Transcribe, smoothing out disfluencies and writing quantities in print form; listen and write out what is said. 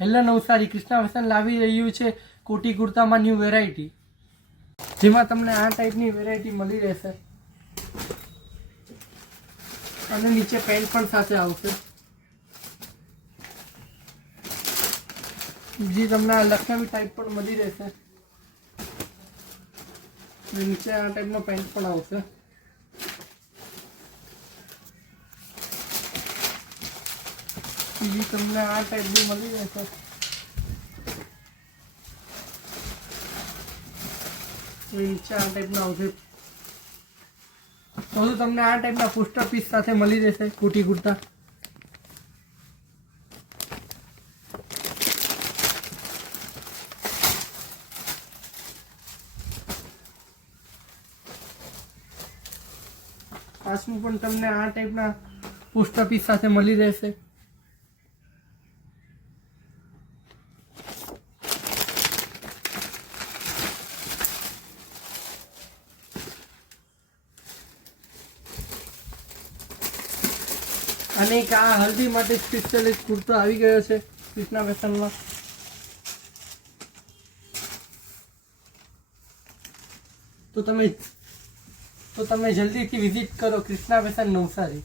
હેલો નવસારી, કૃષ્ણા ફેશન લાવી રહ્યું છે કોટી કુર્તામાં ન્યૂ વેરાયટી, જેમાં તમને આ ટાઈપની વેરાયટી મળી રહેશે અને નીચે પેન્ટ પણ સાથે આવશે. જે તમને આ લખનવી ટાઈપ પણ મળી રહેશે. નીચે આ ટાઈપનો પેન્ટ પણ આવશે. બીજી તમને આ ટાઈપ બી મળી રહેશે. નીચે આ ટાઈપના આવશે. તો તમને આ ટાઈપના પોસ્ટર પીસ સાથે મળી રહેશે કોટી કુર્તા. પાછું પણ તમને આ ટાઈપના પોસ્ટર પીસ સાથે મળી રહેશે. અને એક આ હલ્દી માટે સ્પેશિયલ એક કુર્તો આવી ગયો છે કૃષ્ણા ફેશનમાં. તો તમે જલ્દીથી વિઝિટ કરો કૃષ્ણા ફેશન નવસારી.